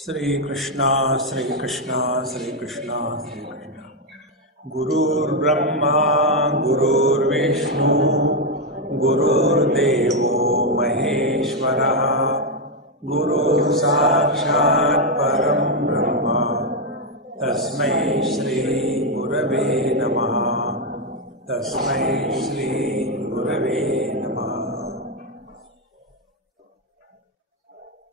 Sri Krishna, Sri Krishna, Sri Krishna, Sri Krishna. Gurur Brahma, Gurur Vishnu, Gurur Devo Maheshwara, Gurur Sakshat Param Brahma, Tasmai Shri Gurave Namaha, Tasmai Shri Gurave Namaha.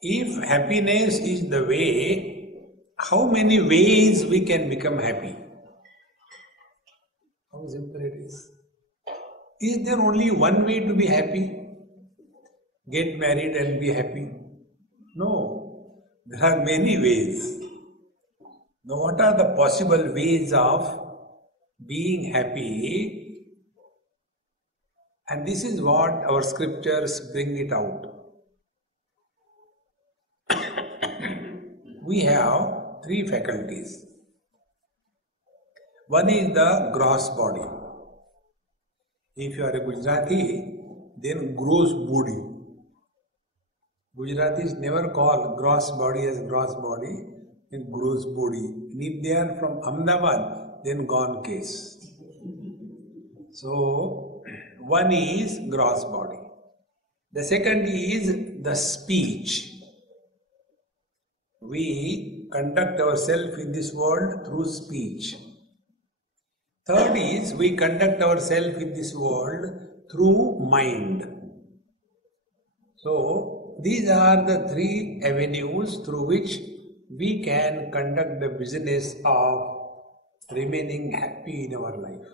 If happiness is the way, how many ways we can become happy? How simple it is. Is there only one way to be happy? Get married and be happy? No. There are many ways. Now, what are the possible ways of being happy? And this is what our scriptures bring it out. We have three faculties. One is the gross body. If you are a Gujarati, then gross body. Gujaratis never call gross body as gross body, then gross body. And if they are from Ahmedabad, then gone case. So, one is gross body. The second is the speech. We conduct ourselves in this world through speech. Third is we conduct ourselves in this world through mind. So these are the three avenues through which we can conduct the business of remaining happy in our life.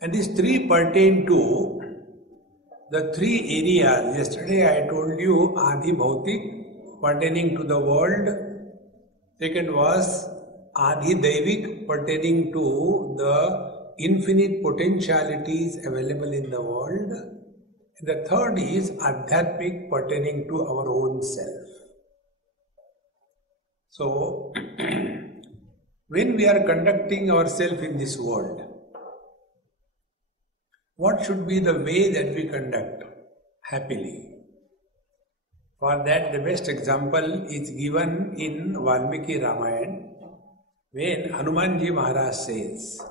And these three pertain to the three areas. Yesterday I told you Adi Bhautik pertaining to the world. Second was Adi Daivik pertaining to the infinite potentialities available in the world. And the third is Adhyatmic pertaining to our own self. So, when we are conducting ourselves in this world, what should be the way that we conduct happily? For that, the best example is given in Valmiki Ramayana, when Hanumanji Maharaj says,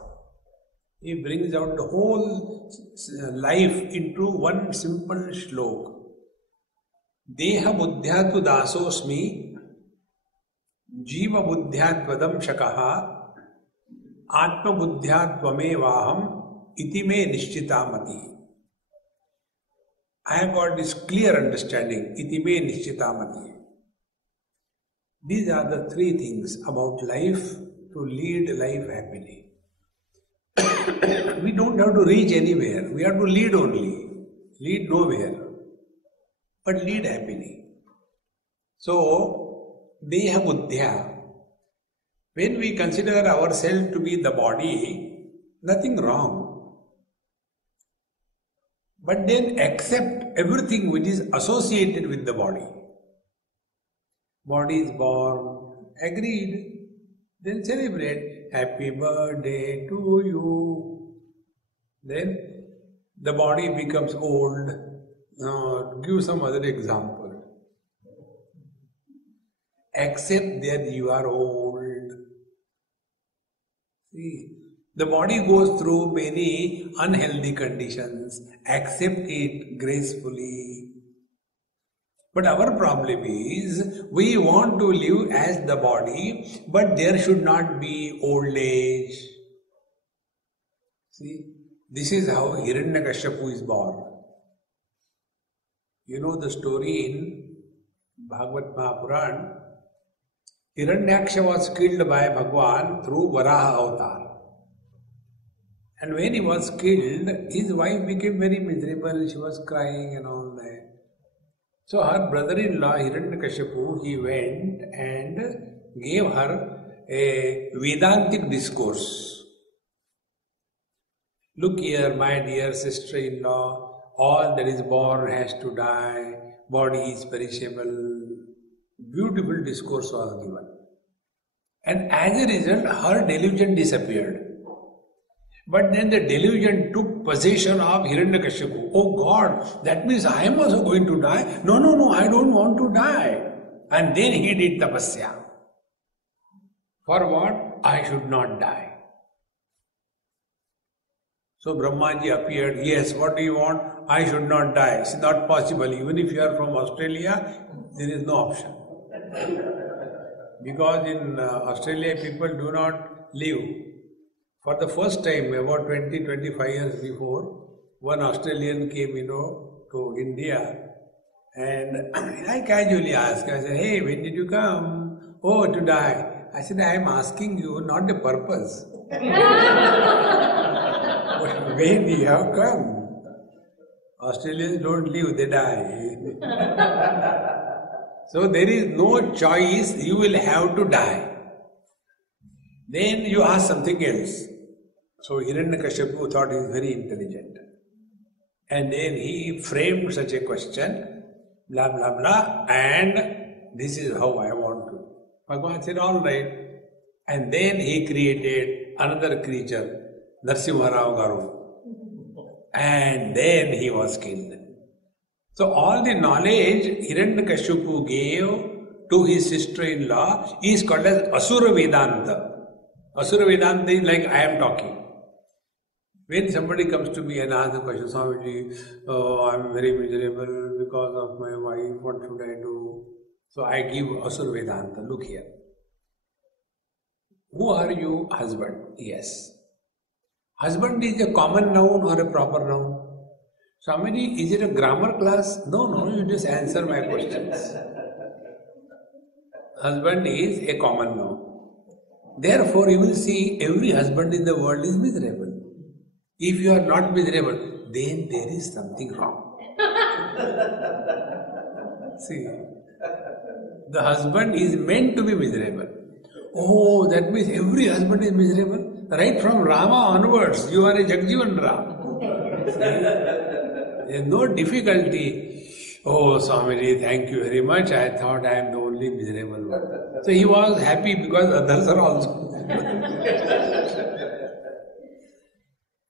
he brings out the whole life into one simple shlok. Deha buddhyatu dasosmi, jiva buddhyatvadam shakaha, atma buddhyatvamevaham, iti me nishchitamati. I have got this clear understanding, iti me nishchitamati. These are the three things about life to lead life happily. We don't have to reach anywhere, we have to lead only. Lead nowhere, but lead happily. So, deha buddhya, when we consider ourselves to be the body, nothing wrong. But then accept everything which is associated with the body. Body is born, agreed. Then celebrate, happy birthday to you. Then the body becomes old. Give some other example. Accept that you are old. See, the body goes through many unhealthy conditions. Accept it gracefully. But our problem is, we want to live as the body, but there should not be old age. See, this is how Hiranyakashipu is born. You know the story in Bhagavad Mahapuran. Hiranyaksha was killed by Bhagwan through Varaha avatar. And when he was killed, his wife became very miserable, she was crying and all that. So her brother-in-law Hiranyakashipu, he went and gave her a Vedantic discourse. Look here, my dear sister-in-law, all that is born has to die, body is perishable. Beautiful discourse was given. And as a result, her delusion disappeared. But then the delusion took possession of Hiranyakashipu. Oh God, that means I am also going to die? No, I don't want to die. And then he did tapasya. For what? I should not die. So Brahmaji appeared. Yes, what do you want? I should not die. It's not possible. Even if you are from Australia, there is no option. Because in Australia, people do not live. For the first time, about 20-25 years before, one Australian came, to India, and I casually asked, I said, hey, when did you come? Oh, to die. I said, I am asking you, not the purpose. When you have come? Australians don't live, they die. So there is no choice, you will have to die. Then you ask something else. So Hiranyakashipu thought he is very intelligent. And then he framed such a question, blah blah blah, and this is how I want to. Bhagavan said, all right. And then he created another creature, Narasimha Rao Garu. And then he was killed. So all the knowledge Hiranyakashipu gave to his sister-in-law is called as Asura Vedanta. Asura Vedanta is like I am talking. When somebody comes to me and asks the question, Swamiji, I am very miserable because of my wife, what should I do? So I give Asura Vedanta. Look here. Who are you? Husband. Yes. Husband is a common noun or a proper noun? Swamiji, is it a grammar class? No, you just answer my questions. Husband is a common noun. Therefore, you will see every husband in the world is miserable. If you are not miserable, then there is something wrong. See, the husband is meant to be miserable. Oh, that means every husband is miserable? Right from Rama onwards, you are a Jagjivan Ram. There is no difficulty. Oh, Swamiji, thank you very much. I thought I am the only miserable one. So he was happy because others are also.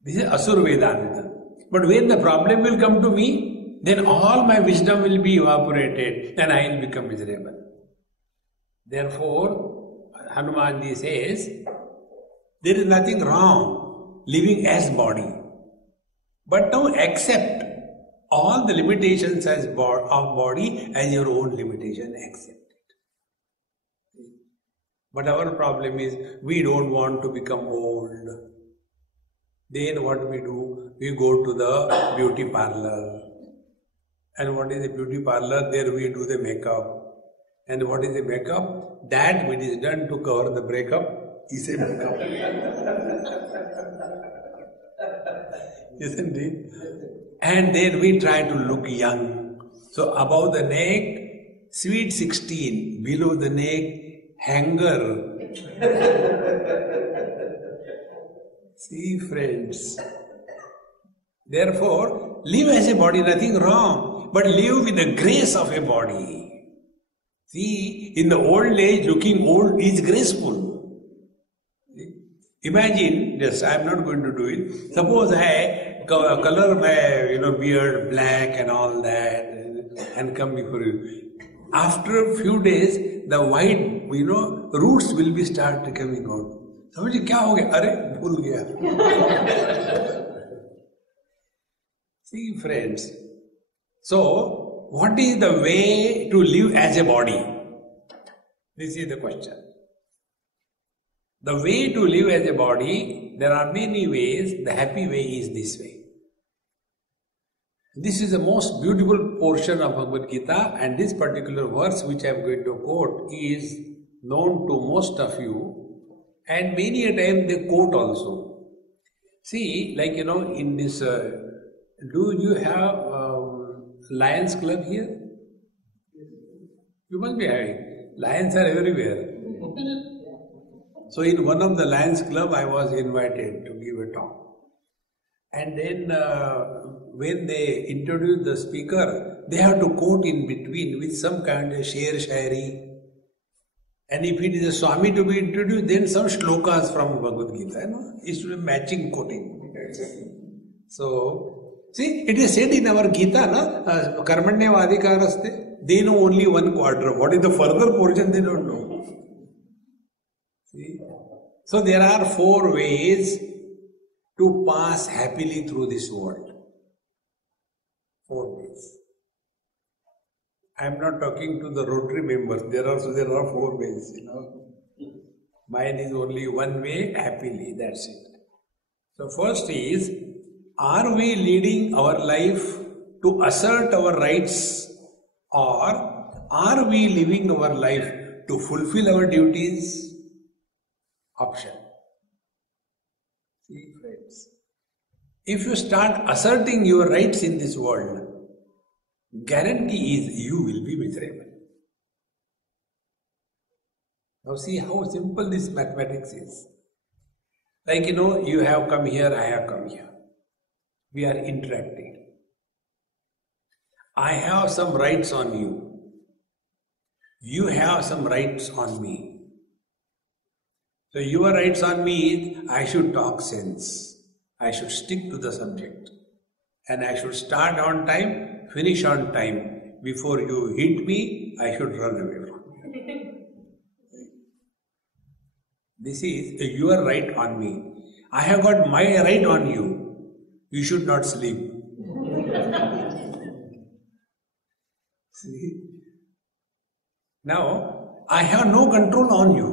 This is Asura Vedanta. But when the problem will come to me, then all my wisdom will be evaporated and I will become miserable. Therefore, Hanumanji says, there is nothing wrong living as body. But now accept all the limitations of body as your own limitation. Accept it. But our problem is, we don't want to become old. Then what we do? We go to the beauty parlor. And what is the beauty parlor? There we do the makeup. And what is the makeup? That which is done to cover the breakup is a makeup. Isn't it? And then we try to look young. So above the neck, sweet 16. Below the neck, hanger. See, friends. Therefore, live as a body, nothing wrong. But live with the grace of a body. See, in the old age, looking old is graceful. Imagine, yes, I am not going to do it. Suppose I color my beard black and all that and come before you. After a few days, the white, roots will be start coming out. समझिए क्या हो गया? अरे भूल गया. See, friends. So, what is the way to live as a body? This is the question. The way to live as a body, there are many ways. The happy way is this way. This is the most beautiful portion of Bhagavad Gita, and this particular verse which I am going to quote is known to most of you, and many a time they quote also. See, like in this, do you have Lions Club here? You must be having. Lions are everywhere. So in one of the Lions Club, I was invited to give a talk. And then when they introduce the speaker, they have to quote in between with some kind of shairi. And if it is a Swami to be introduced, then some shlokas from Bhagavad Gita. It should be matching quoting. So, see, it is said in our Gita, Karmanyavadikaraste. they know only 1/4. What is the further portion, they don't know. See? So there are 4 ways to pass happily through this world. 4 ways. I am not talking to the Rotary members. There are 4 ways, Mine is only 1 way, happily, that's it. So first is, are we leading our life to assert our rights, or are we living our life to fulfill our duties? Option. See, friends, if you start asserting your rights in this world, guarantee is you will be miserable. Now see how simple this mathematics is. Like, you have come here, I have come here. We are interacting. I have some rights on you. You have some rights on me. So your rights on me is, I should talk sense. I should stick to the subject. And I should start on time, finish on time. Before you hit me, I should run away from you. This is your right on me. I have got my right on you. You should not sleep. See? Now, I have no control on you.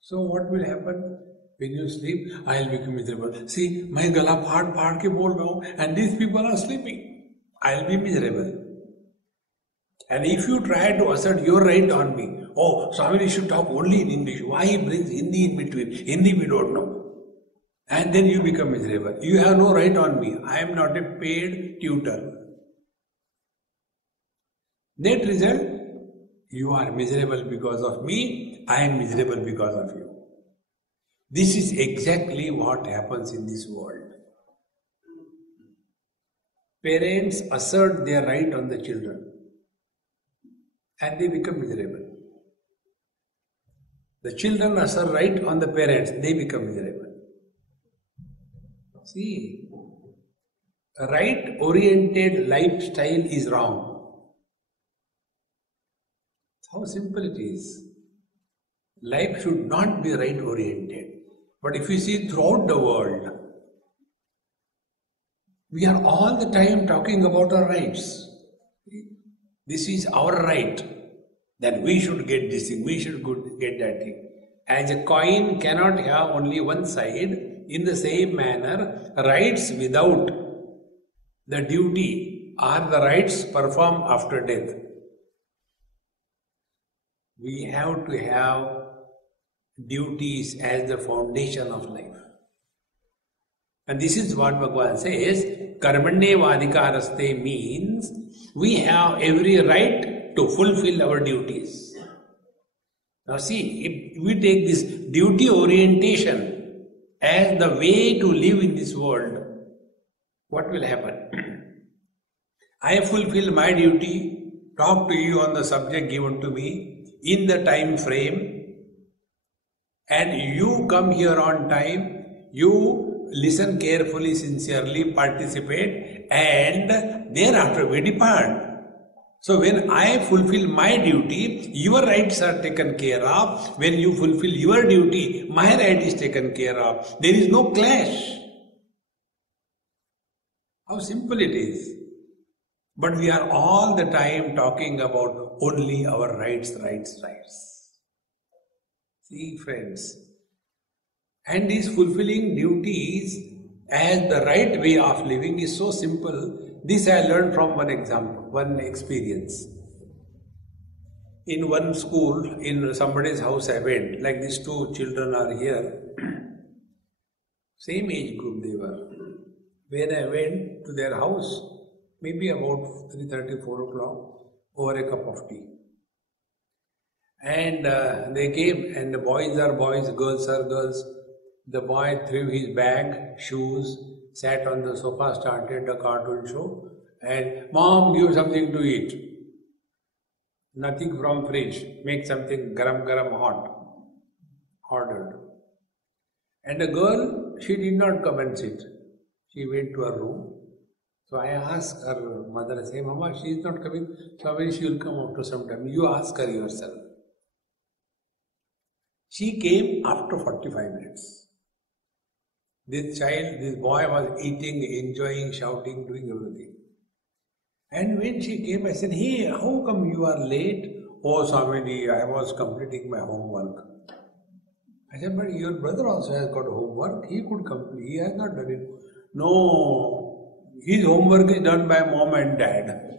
So what will happen? When you sleep, I will become miserable. See, मैं गला फाड़ के बोल रहा हूँ, and these people are sleeping. I will be miserable. And if you try to assert your right on me, oh, Swami should talk only in English. Why he brings Hindi in between? Hindi we don't know. And then you become miserable. You have no right on me. I am not a paid tutor. Net result, you are miserable because of me, I am miserable because of you. This is exactly what happens in this world. Parents assert their right on the children and they become miserable. The children assert right on the parents, they become miserable. See, a right-oriented lifestyle is wrong. How simple it is. Life should not be right-oriented. But if you see throughout the world, we are all the time talking about our rights. This is our right. That we should get this thing, we should get that thing. As a coin cannot have only one side, in the same manner, rights without the duty are the rights performed after death. We have to have duties as the foundation of life. And this is what Bhagavan says, Karmanyevadhikaraste means we have every right to fulfill our duties. Now see, if we take this duty orientation as the way to live in this world, what will happen? I fulfill my duty, talk to you on the subject given to me, in the time frame, and you come here on time, you listen carefully, sincerely, participate, and thereafter we depart. So when I fulfill my duty, your rights are taken care of. When you fulfill your duty, my right is taken care of. There is no clash. How simple it is. But we are all the time talking about only our rights. See, friends, and these fulfilling duties as the right way of living is so simple. This I learned from one example, one experience. In one school, in somebody's house I went, like these 2 children are here, same age group they were. When I went to their house, maybe about 3:30, 4 o'clock, over a cup of tea. And they came, and the boys are boys, girls are girls. The boy threw his bag, shoes, sat on the sofa, started the cartoon show, and Mom, give something to eat. Nothing from fridge, make something garam hot, ordered. And the girl, she did not come and sit. She went to her room, So I asked her mother, I say, Mama, she is not coming. Swami, she will come after some time. You ask her yourself. She came after 45 minutes. This boy was eating, enjoying, shouting, doing everything. And when she came, I said, hey, how come you are late? Oh, Swamiji, I was completing my homework. I said, but your brother also has got homework. He could complete. He has not done it. No, his homework is done by mom and dad.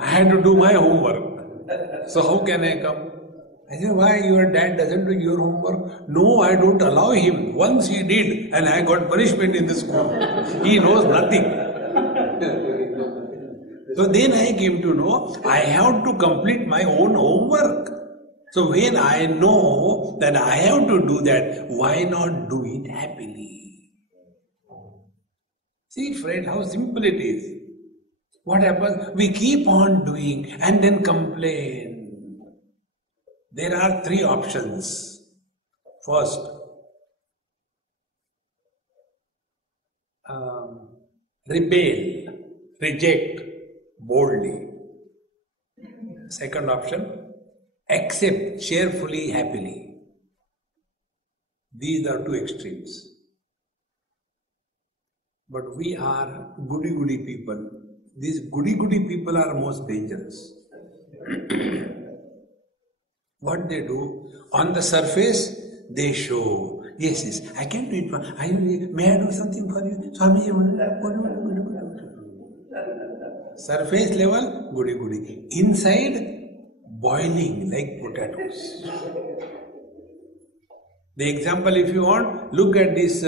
I had to do my homework. So how can I come? I said, why your dad doesn't do your homework? No, I don't allow him. Once he did and I got punishment in the school. He knows nothing. So then I came to know I have to complete my own homework. So when I know that I have to do that, why not do it happily? See, friend, how simple it is. What happens? We keep on doing and then complain. There are three options. First, rebel, reject boldly. Second option, accept cheerfully, happily. These are two extremes. But we are goody-goody people. These goody-goody people are most dangerous. What they do, on the surface, they show, yes, I can do it. May I do something for you? Swami, surface level, goody-goody. Inside, boiling like potatoes. The example, if you want, look at this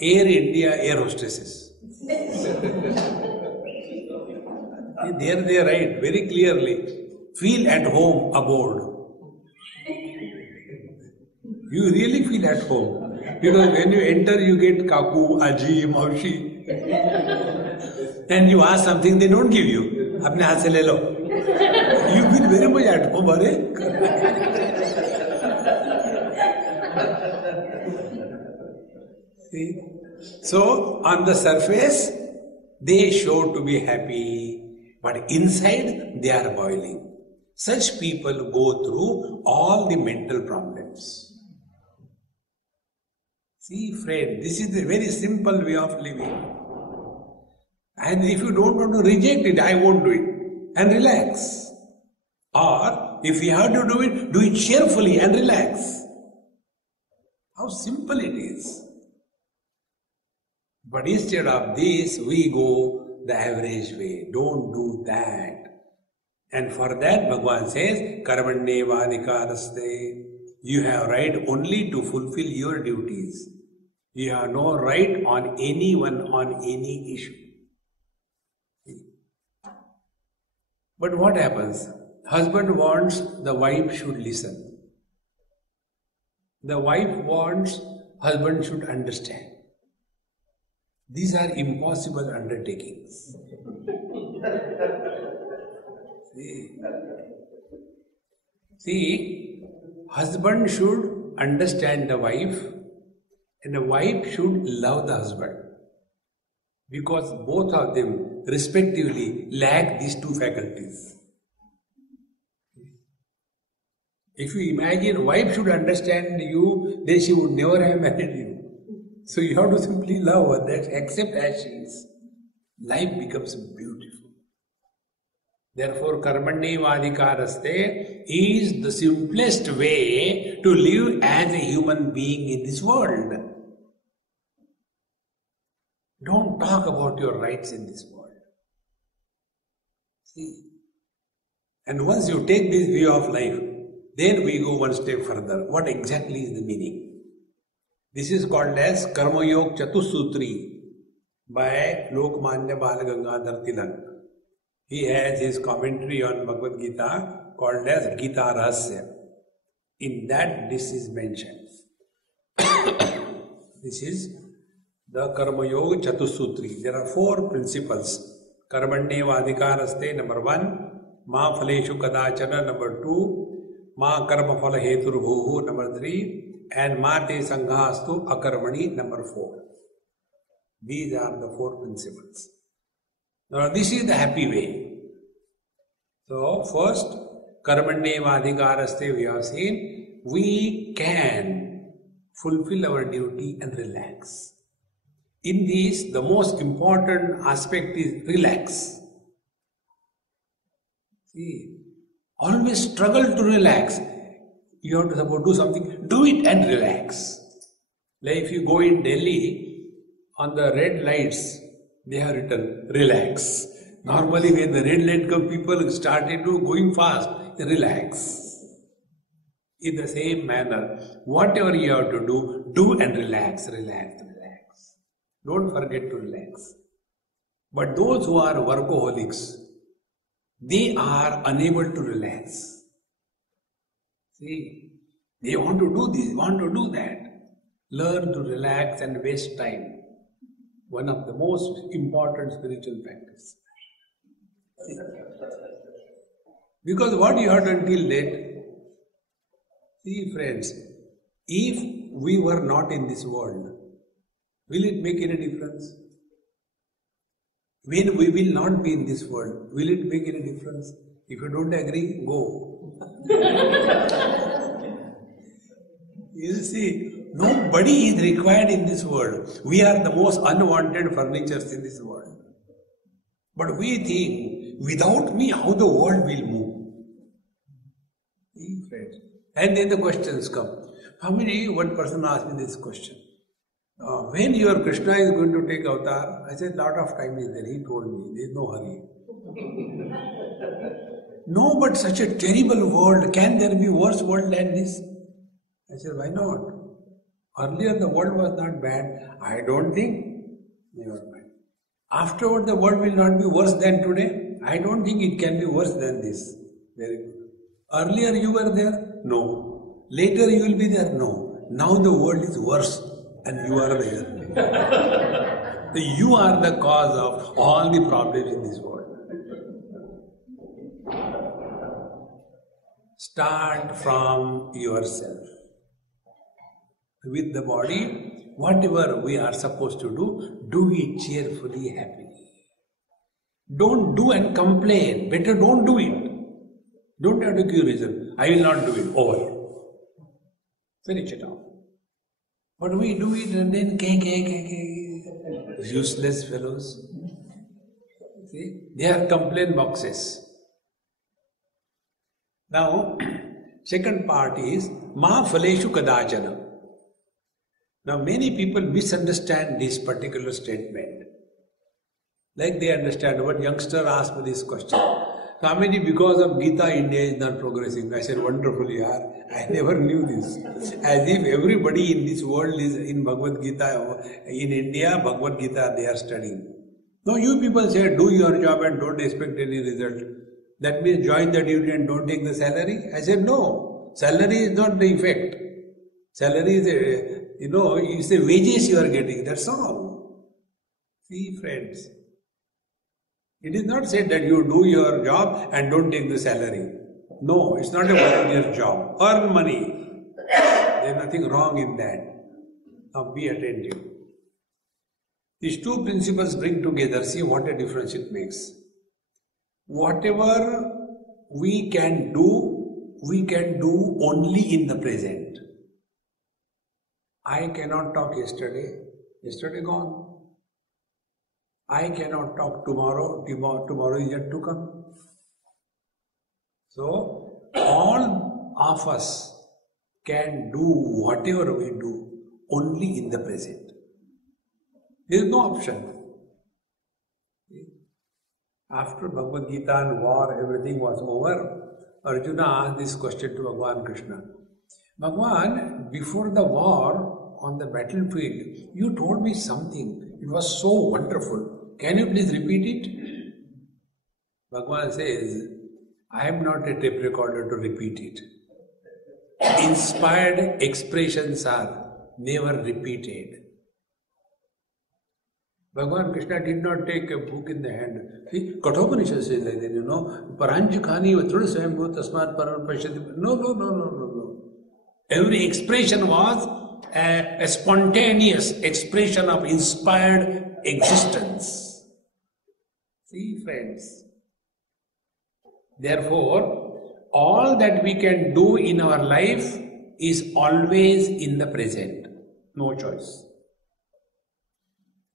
Air India air hostesses. There they write very clearly, feel at home aboard. You really feel at home. Because when you enter, you get kaku, aji, maushi. And you ask something, they don't give you. Apne haath se le lo. You feel very much at home, See? So, on the surface, they show to be happy, but inside they are boiling. Such people go through all the mental problems. See, friend, this is a very simple way of living. And if you don't want to reject it, I won't do it. And relax. Or, if you have to do it cheerfully and relax. How simple it is. But instead of this, we go the average way. Don't do that. And for that, Bhagavan says, Karmanye vadikaraste. You have right only to fulfill your duties. You have no right on anyone on any issue. But what happens? Husband wants the wife should listen. The wife wants husband should understand. These are impossible undertakings. See, husband should understand the wife and the wife should love the husband. Because both of them respectively lack these two faculties. If you imagine wife should understand you, then she would never have married you. So you have to simply love her, that accept as she is. Life becomes beautiful. Therefore, karmanye vadikaraste is the simplest way to live as a human being in this world. Don't talk about your rights in this world. See? And once you take this view of life, then we go one step further. What exactly is the meaning? This is called as Karma Yog Chatusutri by Lokmanya Bal Gangadhar Tilak. He has his commentary on Bhagavad Gita called as Gita Rahasya. In that this is mentioned. This is the Karma Yoga Chatusutri. There are 4 principles. Karmanye vadikaraste, number 1. Ma phaleshu kadachana, number 2. Ma karma phala hetur bhuhu, number 3. And ma te sanghastu akarmani, number 4. These are the 4 principles. Now this is the happy way. So first, karmanyeva adhikaraste, we have seen, we can fulfill our duty and relax. In this, the most important aspect is relax. See, always struggle to relax. You have to suppose do something, do it and relax. Like if you go in Delhi, on the red lights, they have written, relax. Normally when the red light comes, people started to going fast, relax. In the same manner, whatever you have to do and relax, relax, relax. Don't forget to relax. But those who are workaholics, they are unable to relax. See, they want to do this, want to do that. Learn to relax and waste time. One of the most important spiritual practice. Because what you have done till date, see friends, if we were not in this world, will it make any difference? When we will not be in this world, will it make any difference? If you don't agree, go. You see, nobody is required in this world. We are the most unwanted furnitures in this world. But we think, without me, how the world will move? See, friends. And then the questions come. One person asked me this question. When your Krishna is going to take avatar? I said, lot of time is there. He told me, there is no hurry. No, but such a terrible world. Can there be worse world than this? I said, why not? Earlier the world was not bad. I don't think. Never mind. Afterward the world will not be worse than today. I don't think it can be worse than this. Very good. Earlier you were there? No. Later you will be there? No. Now the world is worse and you are there. You are the cause of all the problems in this world. Start from yourself. With the body, whatever we are supposed to do it cheerfully, happily. Don't do and complain. Better don't do it. Don't have to give reason. I will not do it. Over. Finish it off. But we do it and then useless fellows. See? They are complaint boxes. Now, second part is Ma Phaleshu Kadachana. Now, many people misunderstand this particular statement. Like they understand. One youngster asked me this question. Swamiji, because of Gita, India is not progressing. I said, wonderful, yaar. I never knew this. As if everybody in this world is in Bhagavad Gita. In India, Bhagavad Gita they are studying. No, you people say, do your job and don't expect any result. That means join the duty and don't take the salary? I said, no. Salary is not the effect. Salary is it's the wages you are getting, that's all. See, friends, it is not said that you do your job and don't take the salary. No, it's not a volunteer job. Earn money. There is nothing wrong in that. Now be attentive. These two principles bring together, see what a difference it makes. Whatever we can do only in the present. I cannot talk yesterday gone. I cannot talk tomorrow is yet to come. So, all of us can do whatever we do only in the present. There is no option. After Bhagavad Gita and war, everything was over, Arjuna asked this question to Bhagavan Krishna. Bhagavan, before the war on the battlefield, you told me something. It was so wonderful. Can you please repeat it? Bhagavan says, I am not a tape recorder to repeat it. Inspired expressions are never repeated. Bhagavan Krishna did not take a book in the hand. See, Kathopanishad says like that, Paranjikani Vatrud Swayambhu Tasmat Param Pashyati. No. Every expression was a spontaneous expression of inspired existence. See, friends. Therefore, all that we can do in our life is always in the present. No choice.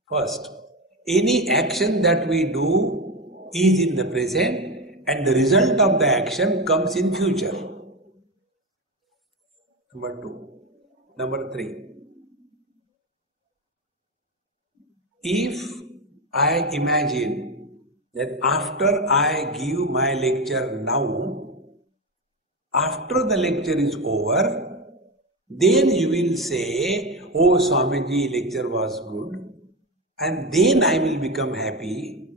First, any action that we do is in the present and the result of the action comes in future. Number 2. Number 3. If I imagine that after I give my lecture now, after the lecture is over, then you will say, "Oh Swamiji, lecture was good," and then I will become happy.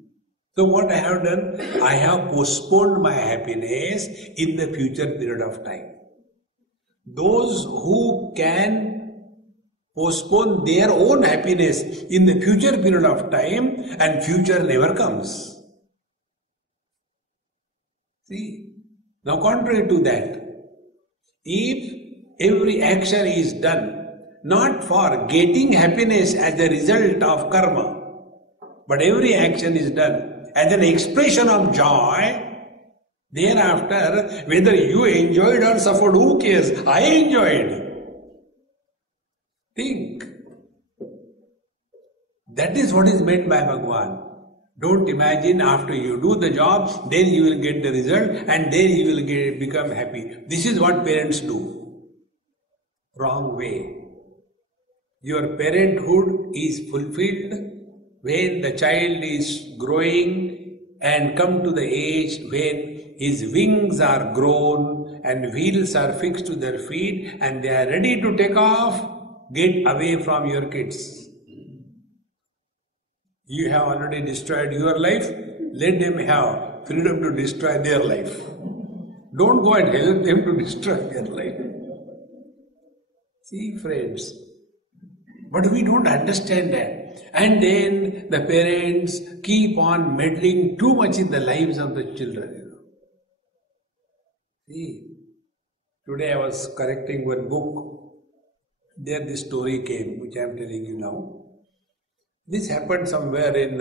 So what I have done? I have postponed my happiness in the future period of time. Those who can postpone their own happiness in the future period of time, and future never comes. See, now contrary to that, if every action is done not for getting happiness as a result of karma, but every action is done as an expression of joy, thereafter, whether you enjoyed or suffered, who cares? I enjoyed. Think. That is what is meant by Bhagavan. Don't imagine after you do the job, then you will get the result and then you will become happy. This is what parents do. Wrong way. Your parenthood is fulfilled when the child is growing and come to the age when his wings are grown and wheels are fixed to their feet and they are ready to take off. Get away from your kids. You have already destroyed your life. Let them have freedom to destroy their life. Don't go and help them to destroy their life. See, friends. But we don't understand that. And then the parents keep on meddling too much in the lives of the children. See, today I was correcting one book. There this story came, which I am telling you now. This happened somewhere in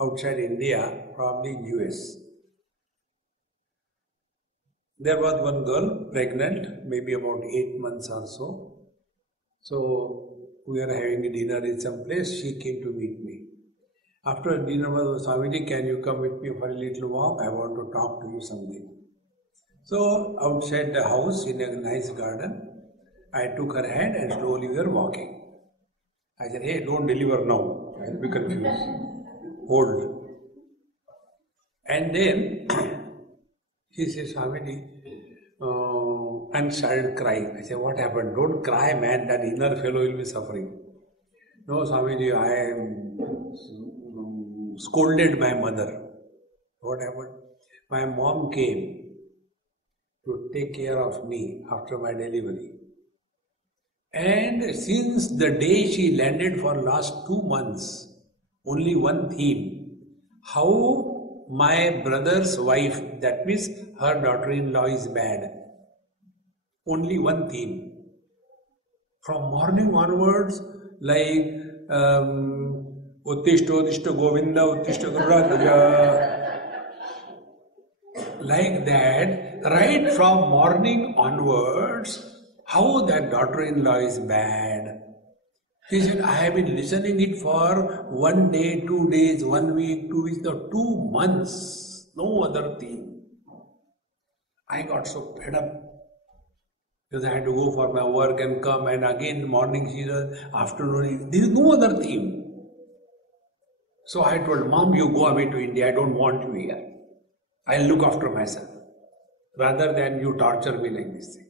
outside India, probably in US. There was one girl pregnant, maybe about 8 months or so. So we were having a dinner in some place. She came to meet me. After dinner, Swamiji, can you come with me for a little walk? I want to talk to you something. So outside the house in a nice garden, I took her hand and slowly we were walking. I said, "Hey, don't deliver now. I'll be confused. Hold." And then she said, "Swamiji," and started crying. I said, "What happened?" "Don't cry, man. That inner fellow will be suffering." "No, Swamiji, I am scolded my mother." "What happened?" "My mom came to take care of me after my delivery. And since the day she landed for last 2 months, only one theme, how my brother's wife, that means her daughter-in-law, is bad. Only one theme. From morning onwards, like Uttishta Govinda, Uttishta Garuda, like that, right from morning onwards, how that daughter-in-law is bad. He said, I have been listening it for 1 day, 2 days, 1 week, 2 weeks, no, 2 months, no other thing. I got so fed up because I had to go for my work and come, and again morning she does, afternoon, there is no other theme. So I told Mom, you go away to India, I don't want you here. I'll look after myself rather than you torture me like this thing.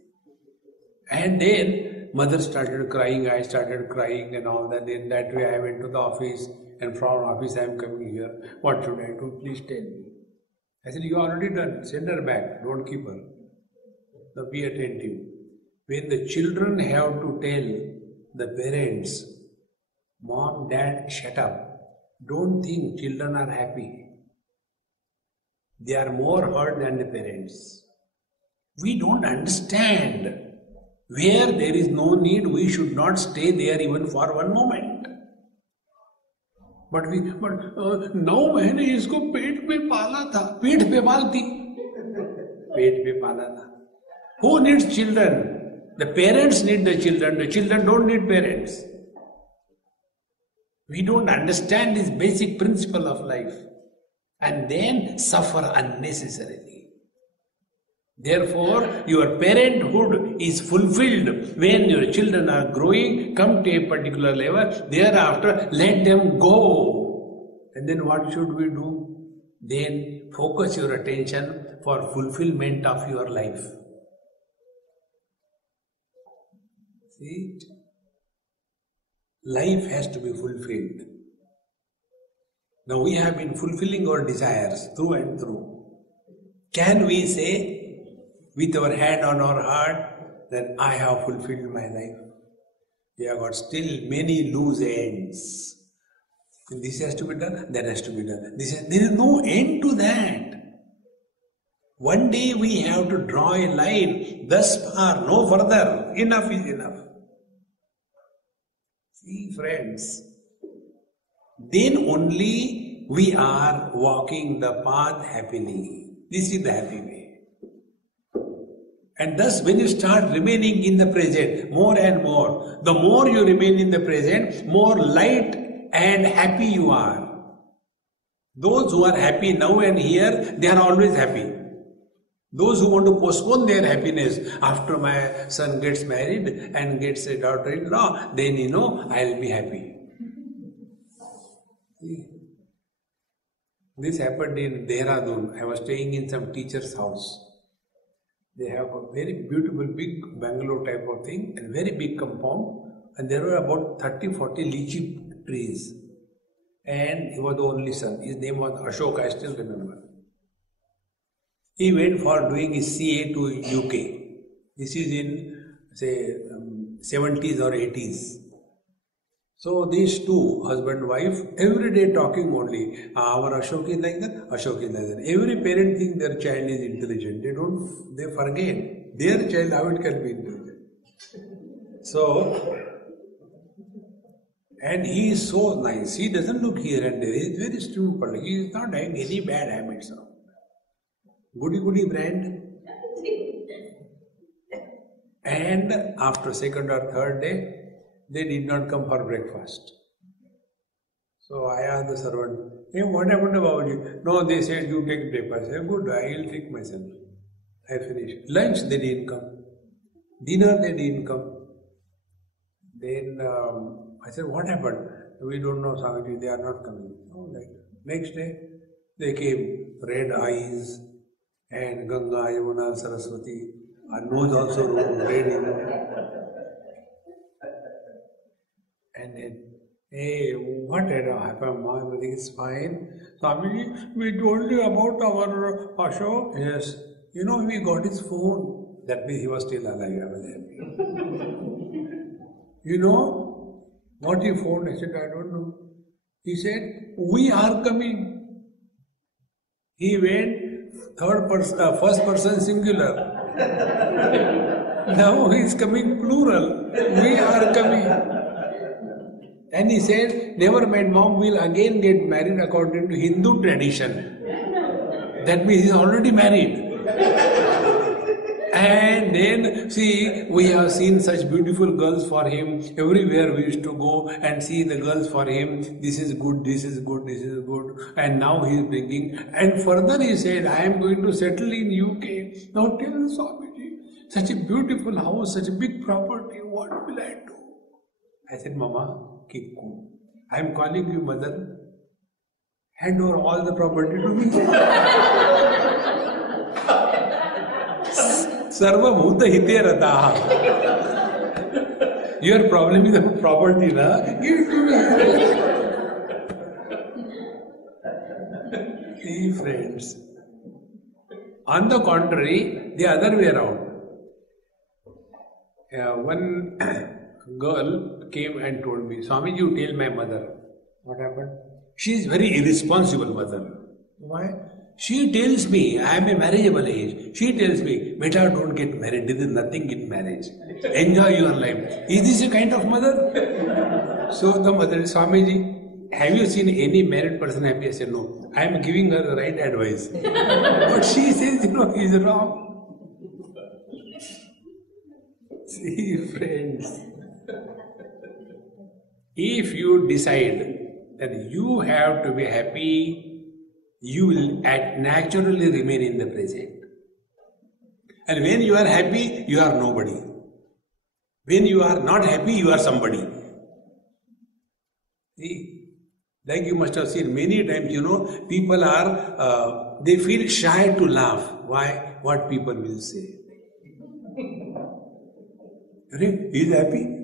And then mother started crying, I started crying and all that. Then that way I went to the office, and from office I am coming here. What should I do? Please tell me. I said, you already done. Send her back. Don't keep her. Now be attentive. When the children have to tell the parents, Mom, Dad, shut up. Don't think children are happy. They are more hurt than the parents. We don't understand. Where there is no need, we should not stay there even for one moment. But नौ महीने इसको पेट पे पाला था, पेट पे पालती, पेट पे पाला था. Who needs children? The parents need the children don't need parents. We don't understand this basic principle of life and then suffer unnecessarily. Therefore, your parenthood is fulfilled when your children are growing, come to a particular level, thereafter let them go. And then what should we do? Then focus your attention for fulfillment of your life. See? Life has to be fulfilled. Now we have been fulfilling our desires through and through. Can we say with our hand on our heart that I have fulfilled my life? We have got still many loose ends. This has to be done, that has to be done. There is no end to that. One day we have to draw a line, thus far, no further. Enough is enough. See, friends, then only we are walking the path happily. This is the happy way. And thus when you start remaining in the present more and more, the more you remain in the present, more light and happy you are. Those who are happy now and here, they are always happy. Those who want to postpone their happiness, after my son gets married and gets a daughter-in-law, then I'll be happy. This happened in Dehradun. I was staying in some teacher's house. They have a very beautiful big bungalow type of thing and very big compound, and there were about 30-40 lychee trees. And he was the only son. His name was Ashok, I still remember. He went for doing his CA to UK. This is in, say, 70s or 80s. So these two, husband and wife, every day talking only. Our Ashok is like that, Ashok is like that. Every parent thinks their child is intelligent. They forget their child how it can be intelligent. So, and he is so nice. He doesn't look here and there. He is very simple. He is not having any bad habits. Goody brand. And after second or third day, they did not come for breakfast. So I asked the servant, hey, what happened about you? No, they said you take breakfast. I said, good, I will take myself. I finished. Lunch, they didn't come. Dinner, they didn't come. Then I said, what happened? We don't know, Swamiji, they are not coming. Oh, right. Next day, they came, red eyes, and Ganga, Yamuna, Saraswati, and nose also red. And then, hey, what had happened? Everything is fine. Swamiji, we told you about our Ashok. Yes. We got his phone. That means he was still alive. I was happy. What he phoned? I said, I don't know. He said, we are coming. He went first person singular. Now he is coming plural. We are coming. And he said, never mind, mom will again get married according to Hindu tradition. That means he is already married. And then, see, we have seen such beautiful girls for him. Everywhere we used to go and see the girls for him. This is good, this is good, this is good. And now he is bringing. And further he said, I am going to settle in UK. Now tell Swamiji, such a beautiful house, such a big property, what will I do? I said, Mama, keep cool. I am calling you mother. Hand over all the property to me. Sarva bhuta hite rataha. Your problem is the property, na? Give it to me. See, friends. On the contrary, the other way around. One girl came and told me, Swamiji, you tell my mother. What happened? She is very irresponsible mother. Why? She tells me, I am a marriageable age. She tells me, beta, don't get married. There is nothing in marriage. Enjoy your life. Is this a kind of mother? So the mother, Swamiji, have you seen any married person happy? I said, no. I am giving her the right advice. But she says, he's wrong. See, friends, if you decide that you have to be happy, you will naturally remain in the present. And when you are happy, you are nobody. When you are not happy, you are somebody. See, like you must have seen many times, people are, they feel shy to laugh. Why? What people will say. He is happy.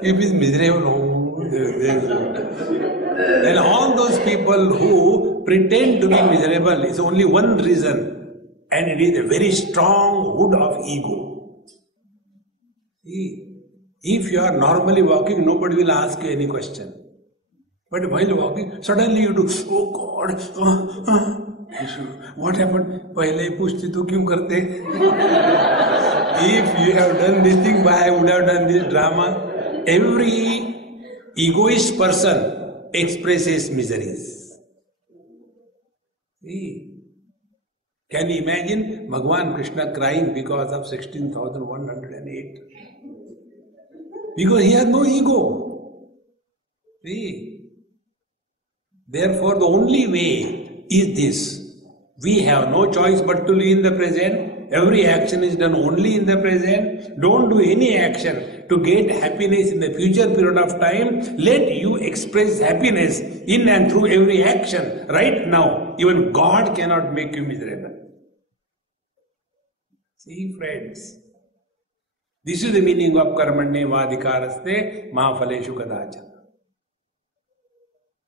If he is miserable, and all those people who pretend to be miserable is only one reason, and it is a very strong wood of ego. See, if you are normally walking, nobody will ask you any question. But while walking, suddenly you do, oh God, what happened? Pehle hi puchti to kyun karte? If you have done this thing, why I would have done this drama? Every egoist person expresses miseries. See? Can you imagine Bhagavan Krishna crying because of 16,108? Because he has no ego. See? Therefore, the only way is this. We have no choice but to live in the present. Every action is done only in the present. Don't do any action to get happiness in the future period of time. Let you express happiness in and through every action. Right now, even God cannot make you miserable. See, friends, this is the meaning of karmanye vadikaraste mahaphaleshu kadachana.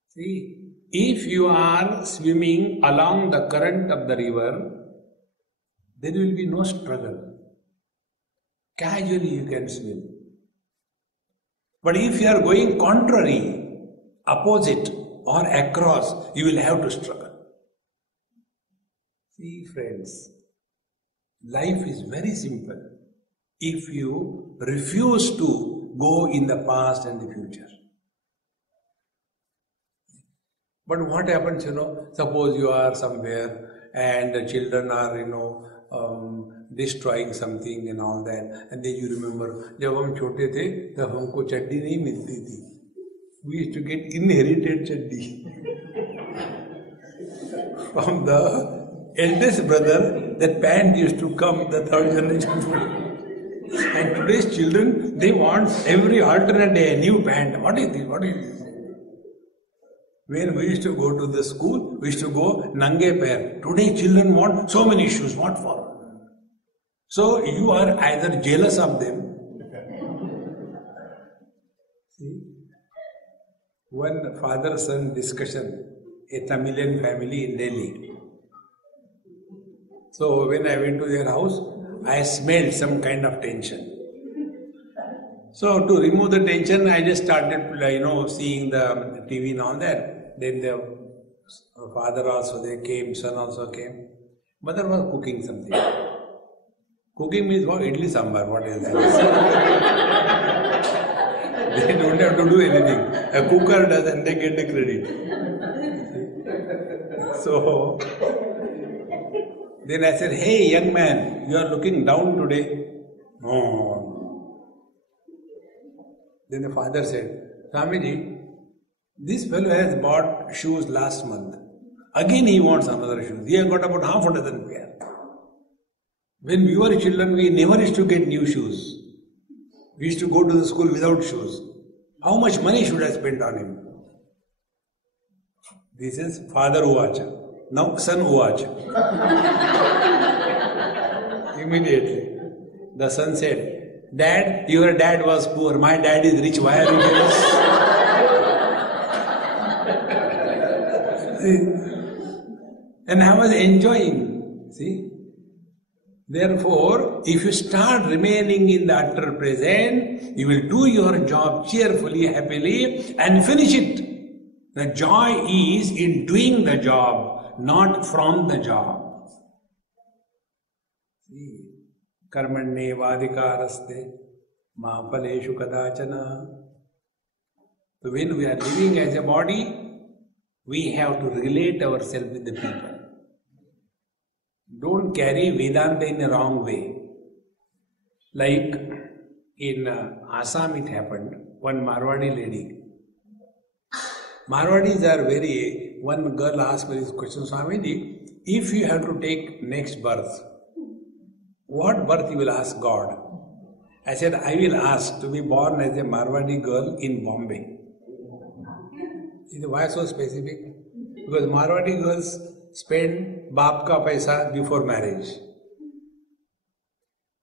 See, if you are swimming along the current of the river, there will be no struggle. Casually you can swim. But if you are going contrary, opposite or across, you will have to struggle. See, friends, life is very simple if you refuse to go in the past and the future. But what happens, suppose you are somewhere and the children are, destroying something and all that, and then you remember, जब हम छोटे थे तब हमको चड्डी नहीं मिलती थी. We used to get inherited chaddi from the eldest brother. That pant used to come, the third generation. And today's children, they want every alternate day a new pant. What is this? What is this? When we used to go to the school, we used to go nange pair. Today children want so many shoes. What for? So you are either jealous of them. See? One father-son discussion, a Tamilian family in Delhi. So when I went to their house, I smelled some kind of tension. So to remove the tension, I just started, seeing the TV and all that. Then the father also, they came, son also came. Mother was cooking something. Cooking means what? Idli sambar, what else? They don't have to do anything. A cooker does and they get the credit. So, then I said, hey young man, you are looking down today. No. Then the father said, Swamiji, this fellow has bought shoes last month. Again he wants another shoes. He has got about half a dozen pair. When we were children, we never used to get new shoes. We used to go to the school without shoes. How much money should I spend on him? This is father uvacha. Now son uvacha. Immediately. The son said, Dad, your dad was poor. My dad is rich. Why are you jealous? And I was enjoying. See? Therefore, if you start remaining in the utter present, you will do your job cheerfully, happily, and finish it. The joy is in doing the job, not from the job. See, karmanye vadikaraste Mahapaleshu kadachana. So when we are living as a body, we have to relate ourselves with the people. Don't carry Vedanta in a wrong way. Like in Assam it happened, one Marwadi lady. Marwadis are one girl asked me this question, Swamiji, if you have to take next birth, what birth you will ask God? I said, I will ask to be born as a Marwadi girl in Bombay. Why so specific? Because Marwadi girls spend baap ka paisa before marriage.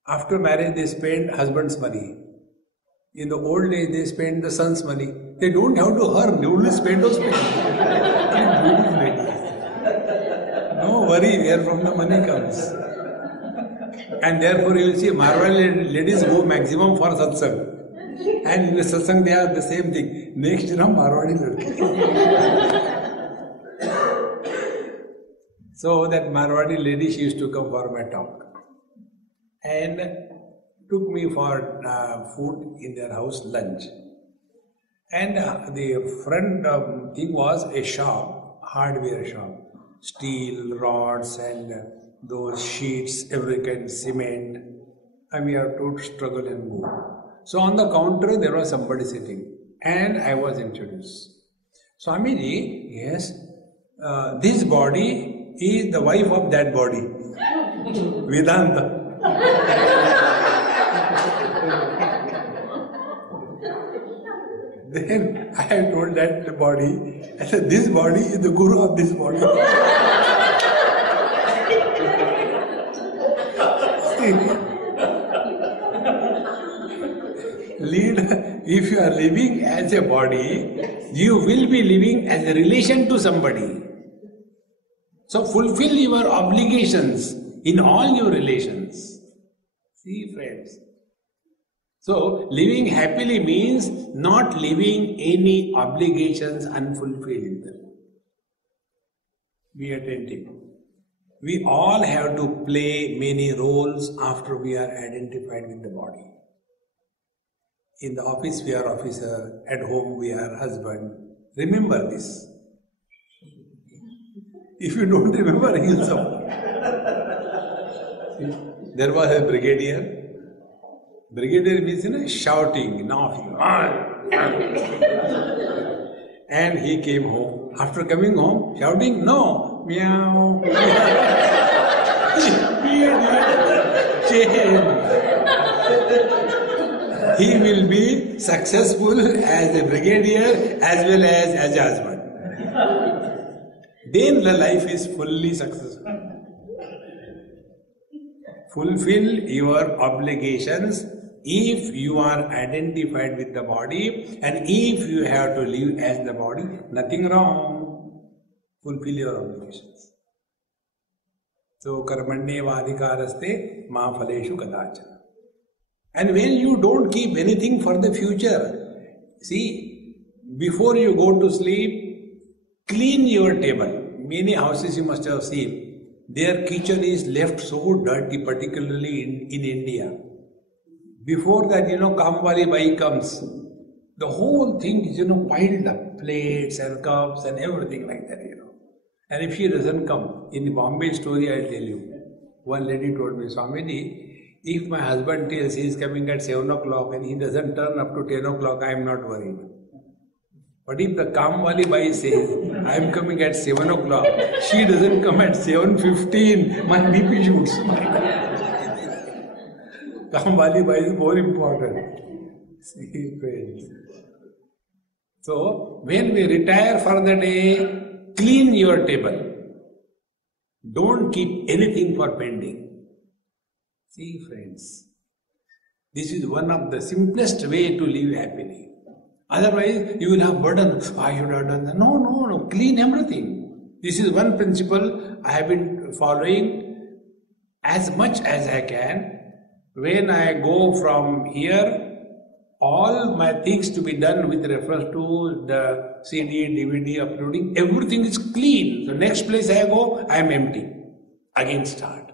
After marriage they spend husband's money. In the old days they spend the son's money. They don't have to earn, they only spend or spend. No worry where from the money comes. And therefore you will see Marwadi ladies go maximum for satsang. And in the satsang they have the same thing. Next jana Marwadi ladki. So that Marwadi lady, she used to come for my talk. And took me for food in their house, lunch. And the front thing was a shop, hardware shop. Steel, rods and those sheets, every kind, cement. And we have to struggle and move. So on the counter there was somebody sitting. And I was introduced. Swamiji, yes, this body is the wife of that body. Vedanta. Then I have told that body, I said, this body is the guru of this body. If you are living as a body, you will be living as a relation to somebody. So fulfill your obligations in all your relations. See, friends. So living happily means not leaving any obligations unfulfilled. Be attentive. We all have to play many roles after we are identified with the body. In the office we are officer, at home we are husband. Remember this. If you don't remember, he'll suffer. There was a brigadier. Brigadier means shouting, laughing. And he came home. After coming home, shouting, no, meow, he will be successful as a brigadier as well as a husband. Then the life is fully successful. Fulfill your obligations if you are identified with the body, and if you have to live as the body, nothing wrong. Fulfill your obligations. So, karmanyeva adhikaraste ma phaleshu kadachana. And when you don't keep anything for the future, see, before you go to sleep, clean your table. Many houses you must have seen, their kitchen is left so dirty, particularly in India. Before that, Kamwali Bai comes, the whole thing is, piled up, plates and cups and everything like that, And if she doesn't come, in the Bombay story I'll tell you, one lady told me, Swamiji, if my husband tells he is coming at 7 o'clock and he doesn't turn up to 10 o'clock, I am not worried. But if the Kamwali Bai says, I am coming at 7 o'clock, she doesn't come at 7:15, my BP shoots. Kamwali Bai is more important. See, friends. So, when we retire for the day, clean your table. Don't keep anything for pending. See, friends, this is one of the simplest way to live happily. Otherwise, you will have burden. I should have done that. No. Clean everything. This is one principle I have been following as much as I can. When I go from here, all my things to be done with reference to the CD, DVD, uploading, everything is clean. So next place I go, I am empty. Again start.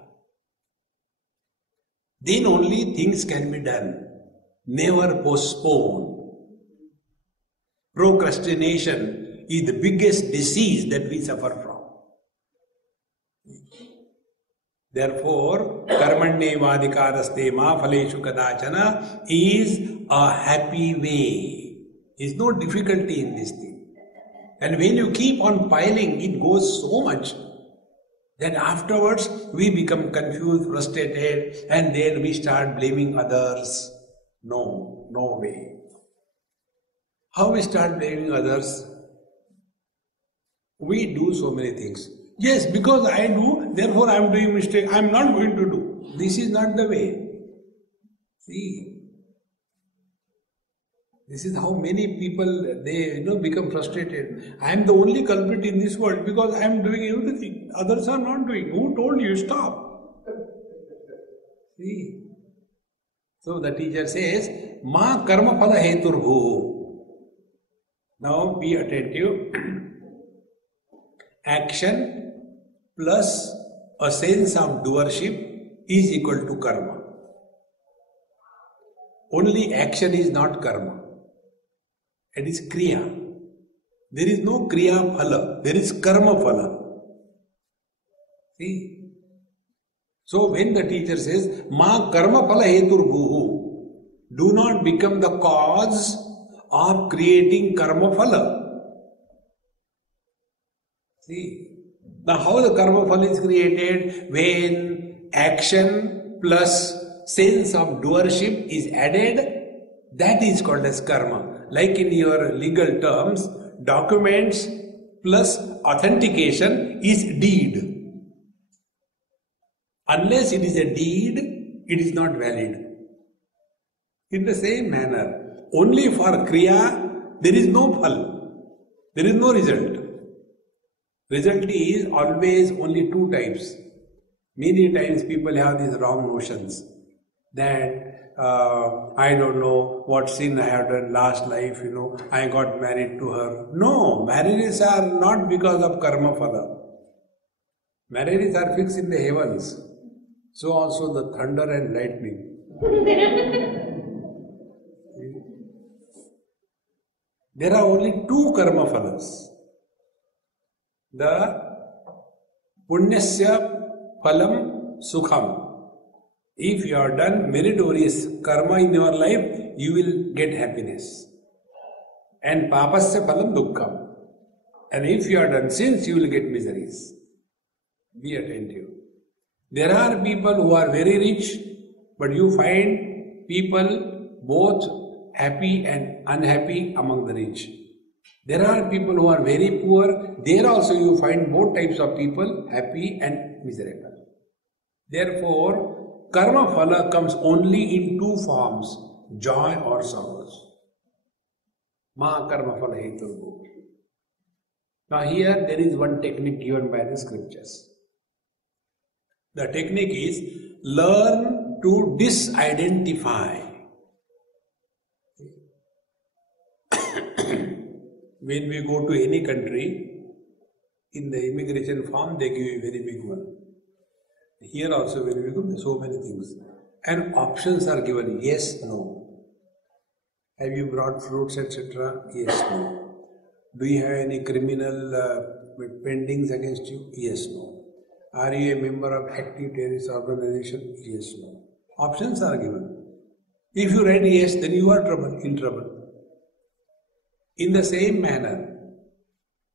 Then only things can be done. Never postpone. Procrastination is the biggest disease that we suffer from. Therefore, karmanyevadikaraste ma phaleshu kadachana is a happy way. There is no difficulty in this thing. And when you keep on piling, it goes so much. Then afterwards, we become confused, frustrated, and then we start blaming others. No way. How we start blaming others? We do so many things. Yes, because I do, therefore I am doing mistake. I am not going to do. This is not the way. See, this is how many people, they become frustrated. I am the only culprit in this world because I am doing everything. Others are not doing. Who told you? Stop. See. So the teacher says, Ma karma phala heturbhu. Now be attentive. Action plus a sense of doership is equal to karma. Only action is not karma. It is kriya. There is no kriya phala. There is karma phala. See? So when the teacher says, Ma karma phala heturbhu, do not become the cause of creating karma phala. See? Now how the karma phala is created? When action plus sense of doership is added, that is called as karma. Like in your legal terms, documents plus authentication is deed. Unless it is a deed, it is not valid. In the same manner, only for kriya, there is no phal. There is no result. Result is always only two types. Many times people have these wrong notions that I don't know what sin I have done last life, I got married to her. No, marriages are not because of karma phala. Marriages are fixed in the heavens. So also the thunder and lightning. There are only two karma phalas. The punyasya phalam sukham. If you have done meritorious karma in your life, you will get happiness. And papasya phalam dukkham. And if you have done sins, you will get miseries. Be attentive. There are people who are very rich, but you find people both happy and unhappy among the rich. There are people who are very poor. There also you find both types of people, happy and miserable. Therefore, karma phala comes only in two forms, joy or sorrows. Ma karma phala heturbhu. Now here there is one technique given by the scriptures. The technique is learn to disidentify. When we go to any country, in the immigration form they give you a very big one. Here also very big one, so many things. And options are given, yes, no. Have you brought fruits, etc.? Yes, no. Do you have any criminal pendings against you? Yes, no. Are you a member of active terrorist organization? Yes, no. Options are given. If you write yes, then you are in trouble. In the same manner,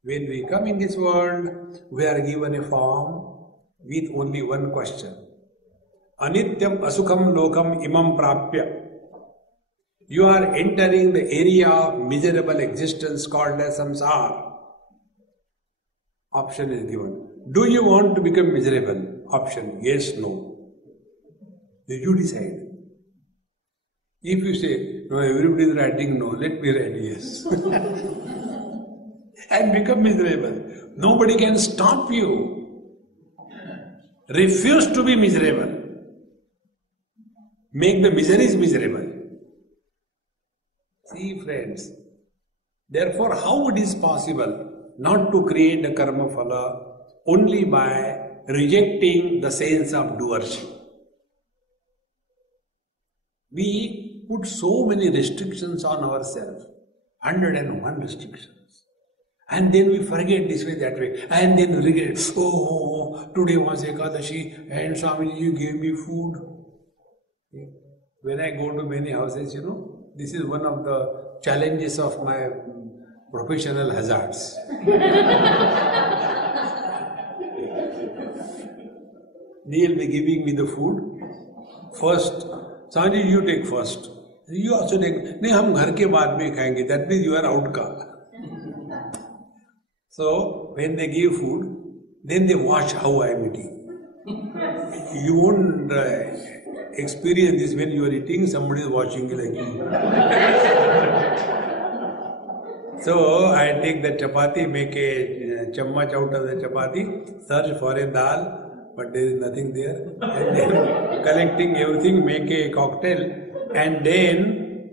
when we come in this world, we are given a form with only one question. Anityam asukham lokam imam prapya. You are entering the area of miserable existence called as samsara. Option is given. Do you want to become miserable? Option, yes, no. Then you decide. If you say, no, everybody is writing no, let me write yes. And become miserable. Nobody can stop you. Refuse to be miserable. Make the miseries miserable. See, friends, therefore how it is possible not to create the karma phala? Only by rejecting the sense of doership. We put so many restrictions on ourselves. 101 restrictions. And then we forget this way, that way. And then regret. Oh, today was Ekadashi and Swami, you gave me food. When I go to many houses, this is one of the challenges of my professional hazards. They'll be giving me the food. First, Swami, you take first. You also take. No, हम घर के बाद में खाएंगे. That means you are out का. So when they give food, then they watch how I am eating. You won't experience this when you are eating. Somebody is watching you like you. So I take the chapati, make a chammach out of the chapati, search for a dal. But there is nothing there. And then collecting everything, make a cocktail. And then,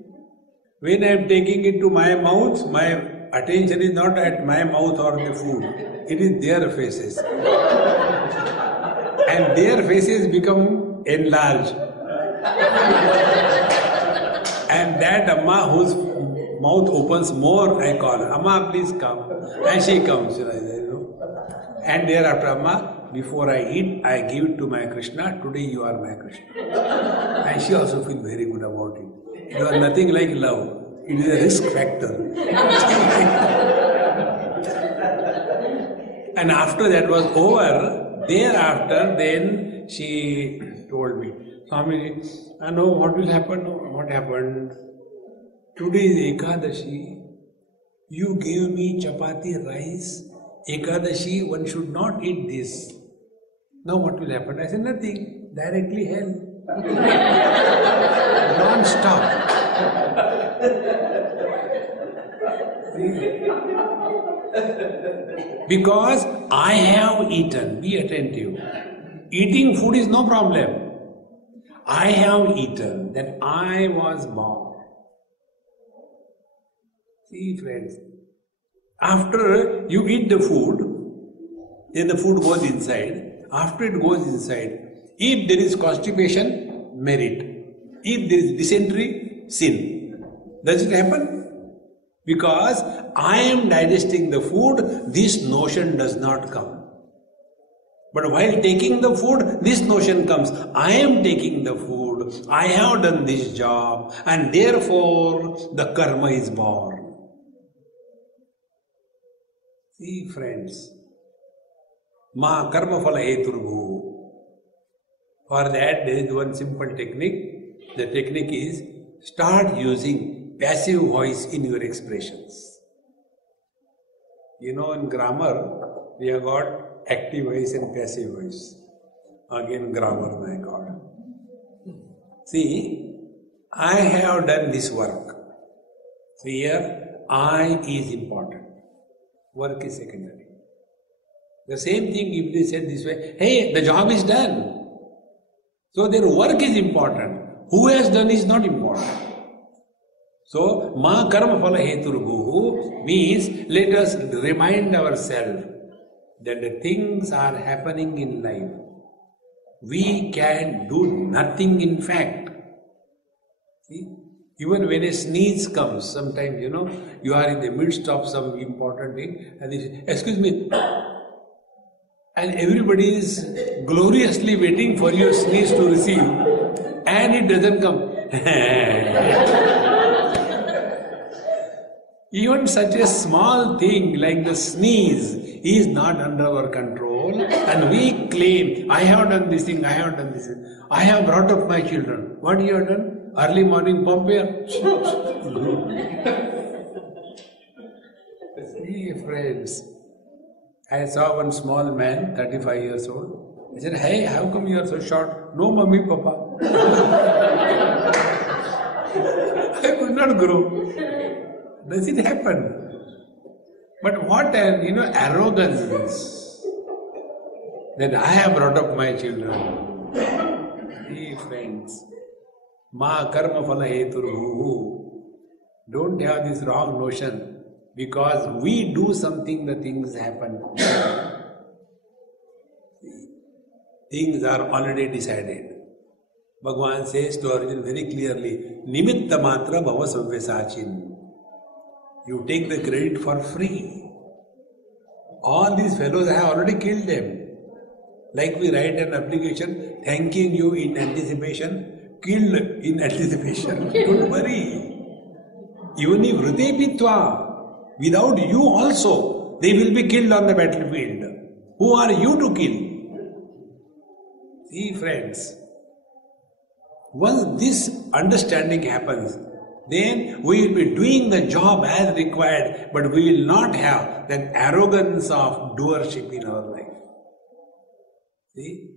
when I am taking it to my mouth, my attention is not at my mouth or the food. It is their faces. And their faces become enlarged. And that Amma whose mouth opens more, I call her, Amma, please come. And she comes. And thereafter, Amma, before I eat, I give it to my Krishna. Today you are my Krishna. And she also feels very good about it. You are nothing like love. It is a risk factor. And after that was over, thereafter, then she told me, Swami, I know what will happen. What happened? Today is Ekadashi. You gave me chapati rice. Ekadashi, one should not eat this. Now what will happen? I said, nothing. Directly hell. Non-stop. Because I have eaten. Be attentive. Eating food is no problem. I have eaten. Then I was born. See, friends. After you eat the food, then the food goes inside. After it goes inside, if there is constipation, merit. If there is dysentery, sin. Does it happen? Because I am digesting the food, this notion does not come. But while taking the food, this notion comes. I am taking the food, I have done this job, and therefore the karma is born. See, friends, Ma karma phala heturvu. For that, there is one simple technique. The technique is start using passive voice in your expressions. In grammar, we have got active voice and passive voice. Again, grammar, my God. See, I have done this work. So here, I is important. Work is secondary. The same thing if they said this way, hey, the job is done. So their work is important. Who has done is not important. So, ma karma phala heturguhu means let us remind ourselves that the things are happening in life. We can do nothing in fact. See? Even when a sneeze comes, sometimes, you are in the midst of some important thing and they say, excuse me, and everybody is gloriously waiting for your sneeze to receive and it doesn't come. Even such a small thing like the sneeze is not under our control and we claim, I have done this thing, I have done this thing. I have brought up my children. What you have done? Early morning pump here. See, friends, I saw one small man, 35 years old. I said, hey, how come you are so short? No, mummy, papa. I could not grow. Does it happen? But what an, arrogance that I have brought up my children. See, friends, ma karma phala heturhu. Don't have this wrong notion. Because we do something, the things happen. Things are already decided. Bhagavan says to Arjuna very clearly, Nimitta matra bhava savyasachin. You take the credit for free. All these fellows, I have already killed them. Like we write an application, thanking you in anticipation, killed in anticipation. Don't worry. Even if vrute pitva, without you also, they will be killed on the battlefield. Who are you to kill? See, friends, once this understanding happens, then we will be doing the job as required, but we will not have that arrogance of doership in our life. See?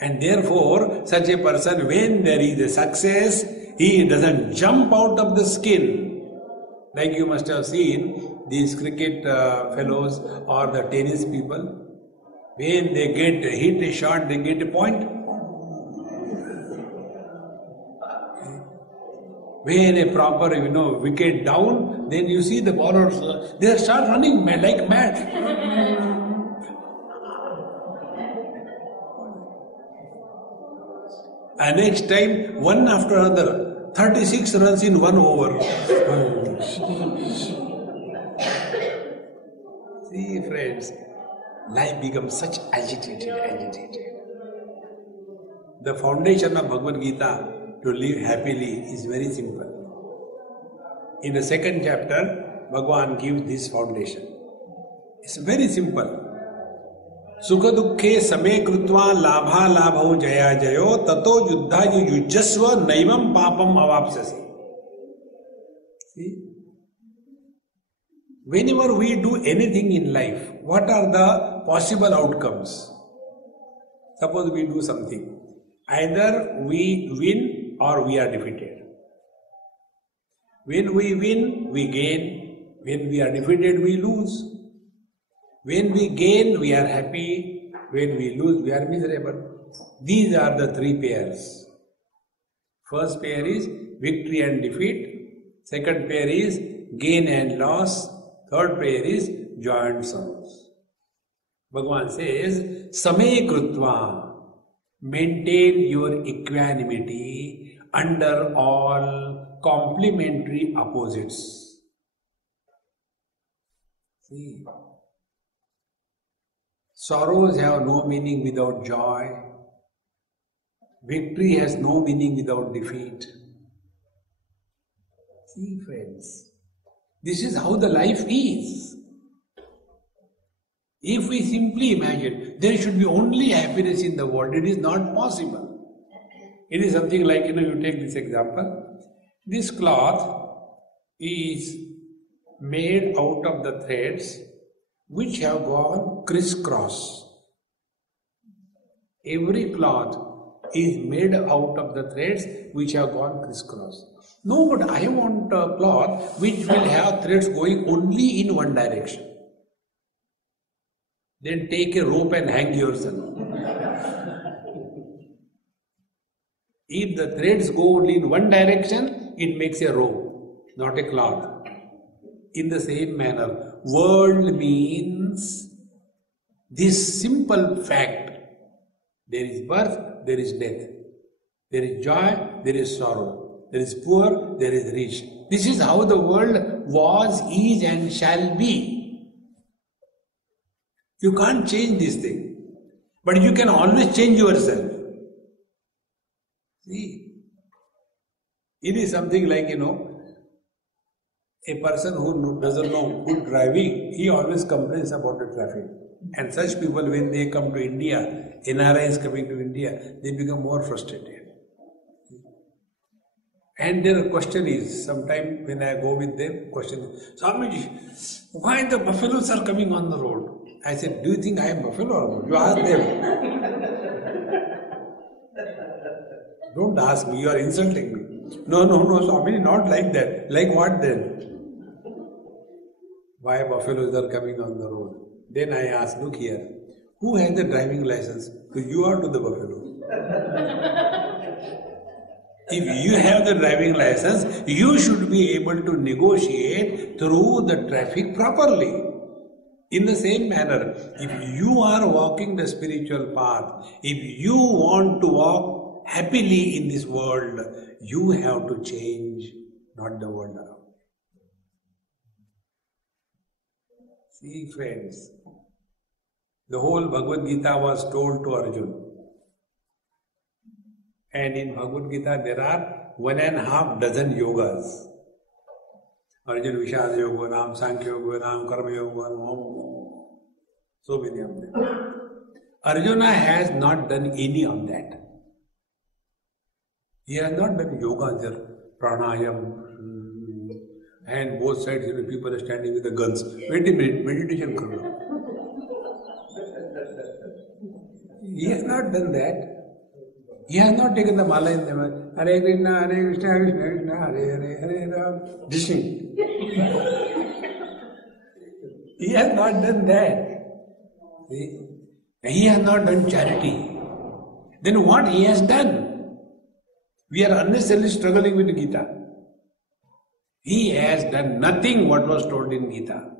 And therefore, such a person, when there is a success, he doesn't jump out of the skin. Like you must have seen these cricket fellows or the tennis people. When they get hit a shot, they get a point. When a proper, wicket down, then you see the bowlers, they start running like mad. And next time, one after another, 36 runs in 1 over. See, friends, life becomes such agitated. The foundation of Bhagavad Gita to live happily is very simple. In the second chapter, Bhagavan gives this foundation. It's very simple. Sukha dukhe same krutva labha labho jaya jayo tato yuddha yujjasva naivam papam avapsasi. See? Whenever we do anything in life, what are the possible outcomes? Suppose we do something. Either we win or we are defeated. When we win, we gain. When we are defeated, we lose. When we gain, we are happy. When we lose, we are miserable. These are the 3 pairs. First pair is victory and defeat. Second pair is gain and loss. Third pair is joy and sorrows. Bhagavan says, Same krutva, maintain your equanimity under all complementary opposites. See, sorrows have no meaning without joy. Victory has no meaning without defeat. See, friends, this is how the life is. If we simply imagine there should be only happiness in the world, it is not possible. It is something like, you take this example. This cloth is made out of the threads which have gone crisscross. Every cloth is made out of the threads which have gone crisscross. No, but I want a cloth which will have threads going only in one direction. Then take a rope and hang yourself. If the threads go only in one direction, it makes a rope, not a cloth. In the same manner, world means this simple fact. There is birth, there is death. There is joy, there is sorrow. There is poor, there is rich. This is how the world was, is and shall be. You can't change this thing. But you can always change yourself. See, it is something like, a person who doesn't know good driving, he always complains about the traffic. And such people, when they come to India, NRIs coming to India, they become more frustrated. And their question is, sometime when I go with them, question is, Swamiji, why the buffaloes are coming on the road? I said, do you think I am buffalo or not? You ask them. Don't ask me, you are insulting me. No, Swami, not like that. Like what then? Why buffaloes are coming on the road? Then I ask, look here, who has the driving license? To you or to the buffalo? If you have the driving license, you should be able to negotiate through the traffic properly. In the same manner, if you are walking the spiritual path, if you want to walk happily in this world, you have to change, not the world around. See, friends, the whole Bhagavad Gita was told to Arjuna. And in Bhagavad Gita there are 1.5 dozen yogas. Arjuna Vishad Yoga, Ram Sankhya Yoga, Ram Karma Yoga, so many of them. Arjuna has not done any of that. He has not done yoga there, pranayam, and both sides, people are standing with the guns. Wait a minute, meditation karo. He has not done that. He has not taken the mala in the mouth. Hare Krishna, Hare Krishna, Krishna Krishna, Hare Hare, Hare Ram. Distinct. He has not done that. See? He has not done charity. Then what he has done? We are unnecessarily struggling with Gita. He has done nothing what was told in Gita.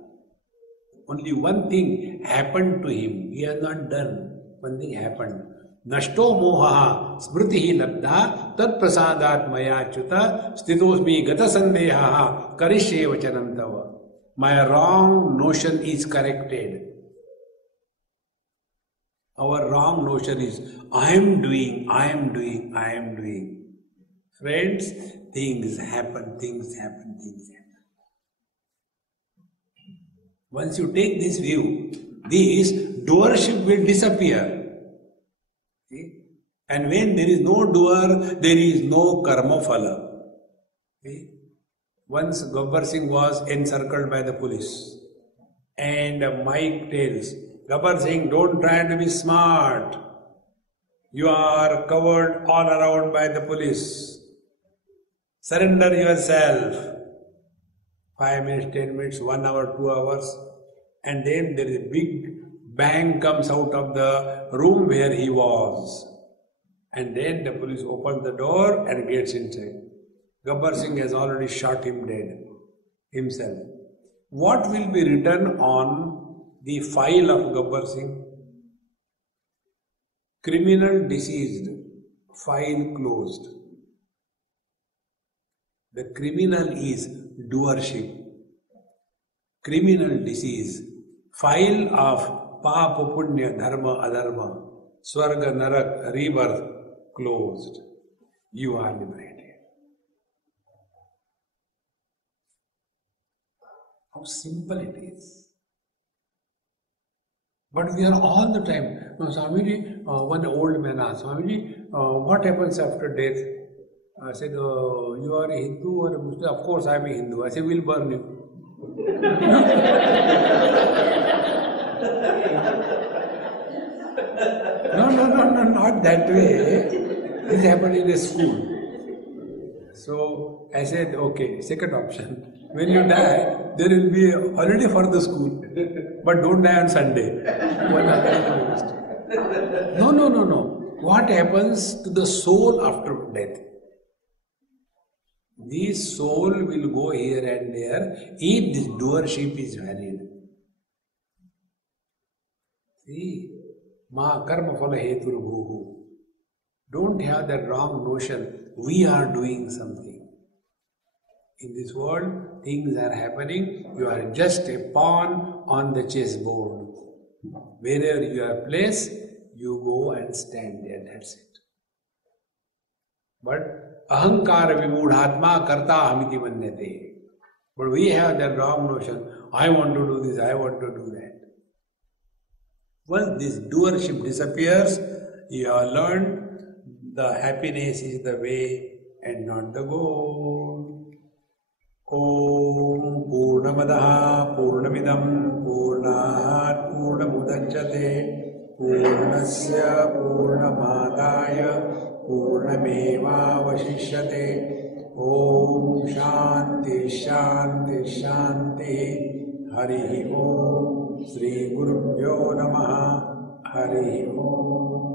Only one thing happened to him. He has not done. One thing happened. Nashto mohaha smritihi labdha tat prasadat maya chuta stitosmi gata sandehaha karishye vachanantava. My wrong notion is corrected. Our wrong notion is, I am doing. Friends, things happen. Once you take this view, this doership will disappear. See? And when there is no doer, there is no karma phala. See? Once Gabbar Singh was encircled by the police, and Mike tells, Gabbar Singh, don't try to be smart. You are covered all around by the police. Surrender yourself. 5 minutes, 10 minutes, 1 hour, 2 hours. And then there is a big bang comes out of the room where he was. And then the police opens the door and gets inside. Gabbar Singh has already shot him dead himself. What will be written on the file of Gabbar Singh? Criminal deceased, file closed. The criminal is doership. Criminal disease, file of papa, punya, dharma, adharma, swarga, narak, rebirth, closed. You are liberated. How simple it is. But we are all the time. No, Swamiji, one old man asked, Swamiji, what happens after death? I said, you are a Hindu or a Muslim? Of course I am a Hindu. I said, we'll burn you. No, not that way. This happened in a school. So I said, okay, second option. When you die, there will be holiday for the school. But don't die on Sunday. No. What happens to the soul after death? This soul will go here and there if this doership is valid. See, ma karma phala hetur bhuhu. Don't have that wrong notion. We are doing something. In this world, things are happening. You are just a pawn on the chessboard. Wherever you are placed, you go and stand there. That's it. But ahankara vimudhatma karta hamiti manyate. But we have that wrong notion. I want to do this, I want to do that. Once this doership disappears, you have learned the happiness is the way and not the goal. Om Purnamadaha Purnamidam Purnat Purnamudachyate Purnasya Purnamadaya Purnameva Vashishyate. Om Shanti Shanti Shanti. Hari Om. Sri Gurubhyo Namaha. Hari Om.